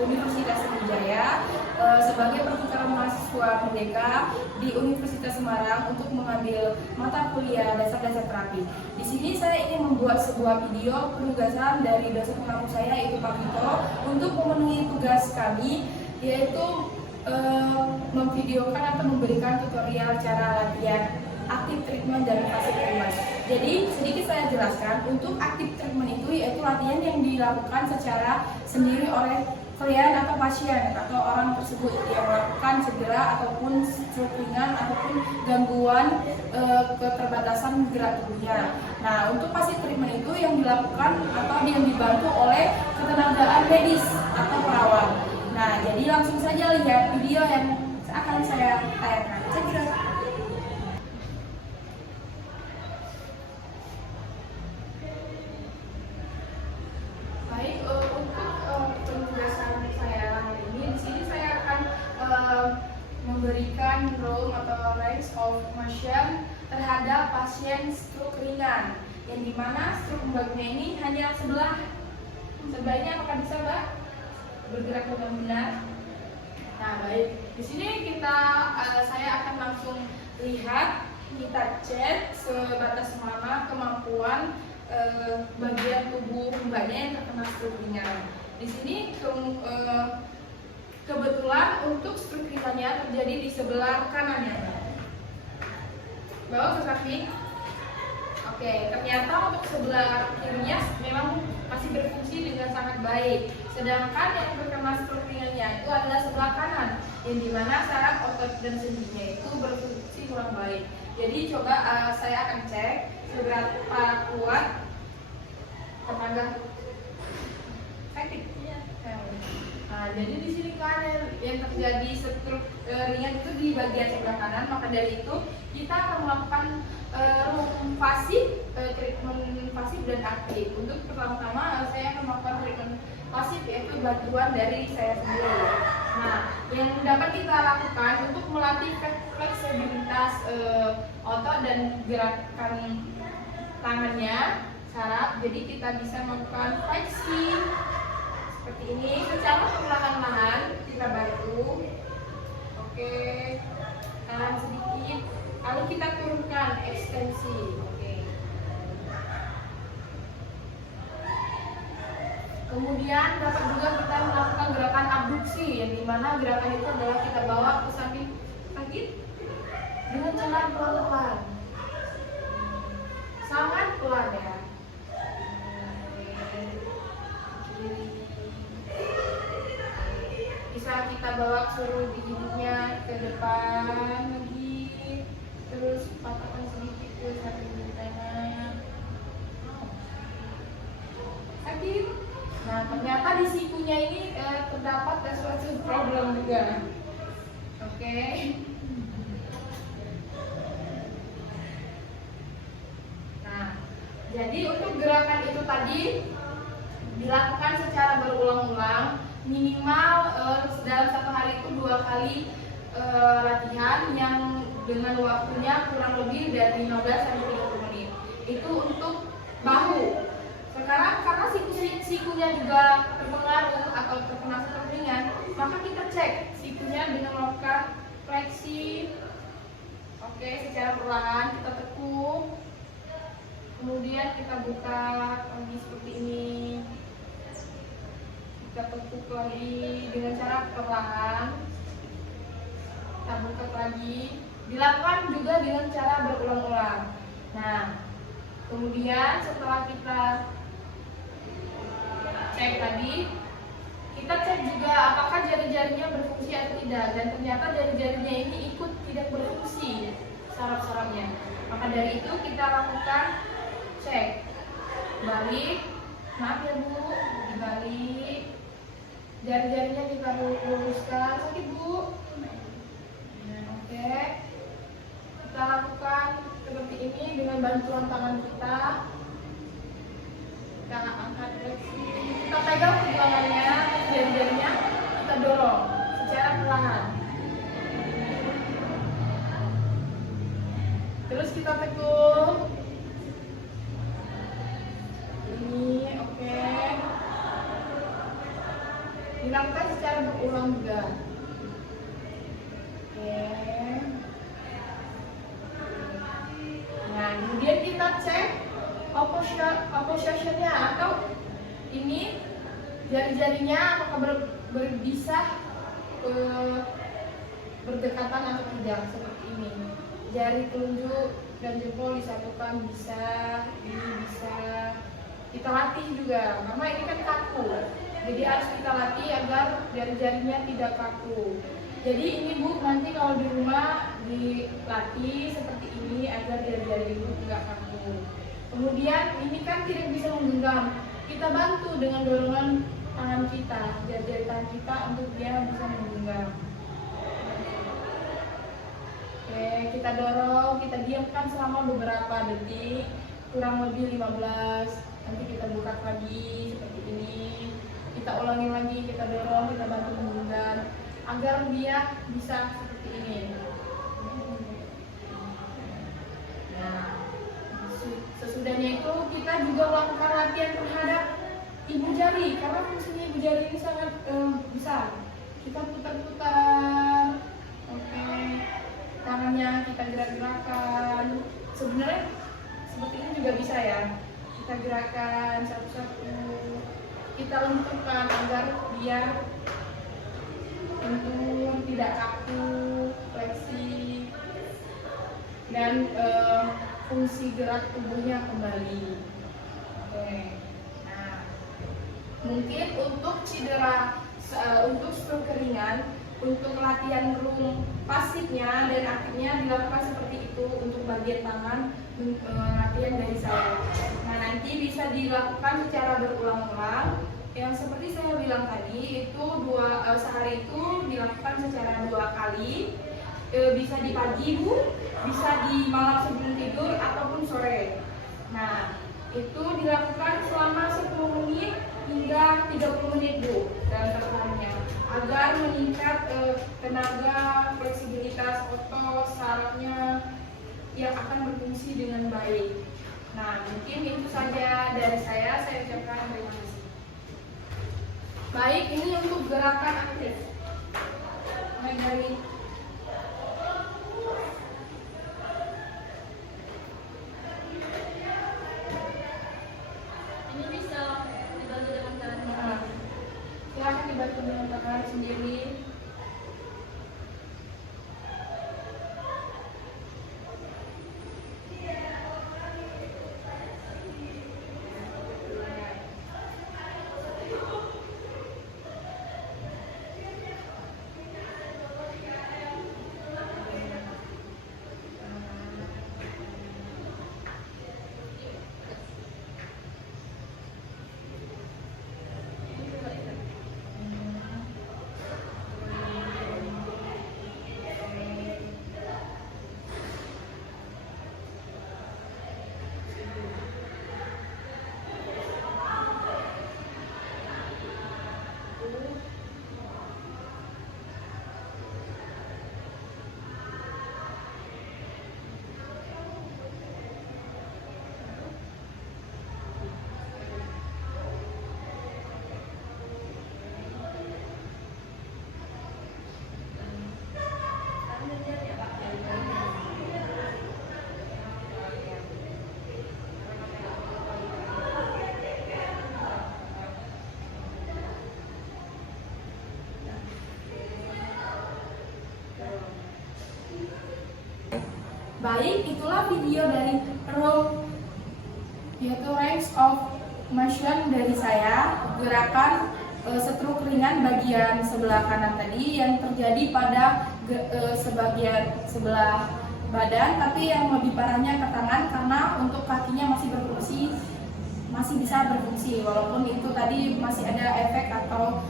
Universitas Sriwijaya sebagai pertukaran mahasiswa merdeka di Universitas Semarang untuk mengambil mata kuliah dasar-dasar terapi. Di sini saya ingin membuat sebuah video penugasan dari dosen pengampu saya, yaitu Pak Vito, untuk memenuhi tugas kami, yaitu memvideokan atau memberikan tutorial cara latihan active treatment dan passive treatment. Jadi sedikit saya jelaskan, untuk active treatment itu yaitu latihan yang dilakukan secara sendiri oleh klien atau pasien atau orang tersebut yang melakukan cedera ataupun stroke ringan ataupun gangguan keterbatasan gerak tubuhnya. Nah, untuk passive treatment itu yang dilakukan atau yang dibantu oleh ketenagaan medis atau perawat. Nah, jadi langsung saja lihat video yang akan saya tayangkan. Segera. Baik, untuk penugasan saya hari ini, di sini saya akan memberikan room atau range of motion terhadap pasien stroke ringan, yang dimana stroke membagusnya ini hanya sebelah. Sebaiknya apakah bisa, Mbak, bergerak dengan benar? Nah, baik. Di sini saya akan langsung lihat, kita cek sebatas mana kemampuan bagian tubuh mbaknya yang terkena stroke ringan. Di sini kebetulan untuk stroke ringannya terjadi di sebelah kanannya. Bawa ke kaki. Oke, ternyata untuk sebelah kirinya memang masih berfungsi dengan sangat baik. Sedangkan yang terkena stroke ringannya itu adalah sebelah kanan, yang dimana saraf otot dan sendinya itu berfungsi kurang baik. Jadi coba saya akan cek seberapa kuat tenaga sakit. Nah, jadi di sini kan yang terjadi stroke ringan itu di bagian sebelah kanan, maka dari itu kita akan melakukan treatment pasif dan aktif. Untuk pertama-tama saya akan melakukan treatment pasif, yaitu bantuan dari saya sendiri. Nah, yang dapat kita lakukan untuk melatih fleksibilitas otot dan gerakan tangannya, saraf. Jadi kita bisa melakukan fleksi seperti ini secara perlahan-lahan, kita bantu. Oke, tahan sedikit, lalu kita turunkan ekstensi. Oke. Kemudian dapat juga kita melakukan gerakan abduksi, yang dimana gerakan itu adalah kita bawa ke samping kaki dengan cara pelan-pelan, sangat pelan ya. Bisa kita bawa suruh giginya ke depan lagi, terus patahkan sedikit ke samping kanan. Sakit. Nah, ternyata di sikunya ini terdapat suatu problem juga. Oke. Nah, jadi untuk gerakan itu tadi dilakukan secara berulang-ulang, minimal dalam satu hari itu 2 kali latihan yang dengan waktunya kurang lebih dari 15 sampai 30 menit. Itu untuk bahu. Sekarang karena sikunya juga terpengaruh atau terkena stroke ringan, maka kita cek sikunya dengan melakukan fleksi. Oke, secara perlahan kita tekuk. Kemudian kita buka lagi seperti ini. Kita tekuk lagi dengan cara perlahan. Kita buka lagi. Dilakukan juga dengan cara berulang-ulang. Nah, kemudian setelah kita cek tadi, kita cek juga apakah jari-jarinya berfungsi atau tidak. Dan ternyata jari-jarinya ini ikut tidak berfungsi, saraf-sarafnya. Maka dari itu kita lakukan cek balik. Maaf ya Bu, dibalik. Jari-jarinya kita luruskan. Sakit Bu? Oke. Kita lakukan seperti ini dengan bantuan tangan kita. Kita angkat fleksi. Kita pegang pergelangannya, jari-jarinya kita dorong secara perlahan. Terus kita tekuk. Ini, oke. Dilakukan ulang juga. Oke. Nah, kemudian kita cek oppositionnya atau ini jari-jarinya apakah berpisah berdekatan atau tidak, seperti ini. Jari telunjuk dan jempol disatukan, bisa, ini bisa. Kita latih juga, karena ini kan kaku. Jadi harus kita latih agar jari-jarinya tidak kaku. Jadi ini Bu, nanti kalau di rumah dilatih seperti ini agar jari-jari Ibu tidak kaku. Kemudian ini kan tidak bisa menggenggam. Kita bantu dengan dorongan tangan kita, jari-jari tangan kita untuk dia bisa menggenggam. Oke, kita dorong, kita diamkan selama beberapa detik, kurang lebih 15. Nanti kita buka lagi seperti ini. Kita ulangi lagi, kita dorong, kita bantu menggenggam agar dia bisa seperti ini. Nah, sesudahnya itu kita juga melakukan latihan terhadap ibu jari, karena fungsinya ibu jari ini sangat besar. Kita putar-putar, oke, tangannya kita gerak-gerakan. Sebenarnya seperti ini juga bisa ya. Kita gerakan satu-satu, kita lengkapkan agar dia lentur, tidak kaku, fleksi, dan fungsi gerak tubuhnya kembali. Oke. Nah, mungkin untuk cedera, untuk stroke ringan, untuk latihan room pasifnya dan aktifnya dilakukan seperti itu untuk bagian tangan, latihan dari saya. Nah, nanti bisa dilakukan secara berulang-ulang. Yang seperti saya bilang tadi itu sehari itu dilakukan secara 2 kali. Bisa di pagi Bu, bisa di malam sebelum tidur ataupun sore. Nah, itu dilakukan selama 10 menit hingga 30 menit Bu dalam satu harinya, agar meningkat tenaga, fleksibilitas otot, sarafnya yang akan berfungsi dengan baik. Nah, mungkin itu saja dari saya ucapkan terima kasih. Baik, ini untuk gerakan aktif. Mulai dari ini bisa dibantu dengan cara silakan dibantu dengan tangan sendiri. Baik, itulah video dari row, yaitu range of motion dari saya, gerakan stroke ringan bagian sebelah kanan tadi yang terjadi pada sebagian sebelah badan, tapi yang lebih parahnya ke tangan karena untuk kakinya masih bisa berfungsi, walaupun itu tadi masih ada efek atau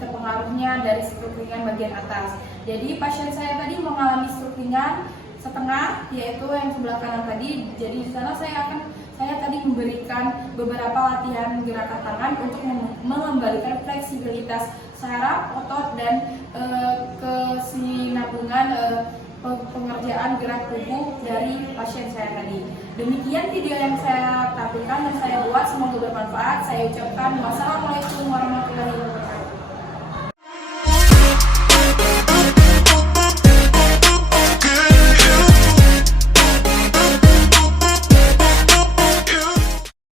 terpengaruhnya dari stroke ringan bagian atas. Jadi pasien saya tadi mengalami stroke ringan setengah, yaitu yang sebelah kanan tadi. Jadi di sana saya tadi memberikan beberapa latihan gerakan tangan untuk mengembalikan fleksibilitas saraf, otot, dan kesinambungan pengerjaan gerak tubuh dari pasien saya tadi. Demikian video yang saya tampilkan dan saya buat, semoga bermanfaat. Saya ucapkan wassalamualaikum warahmatullahi wabarakatuh.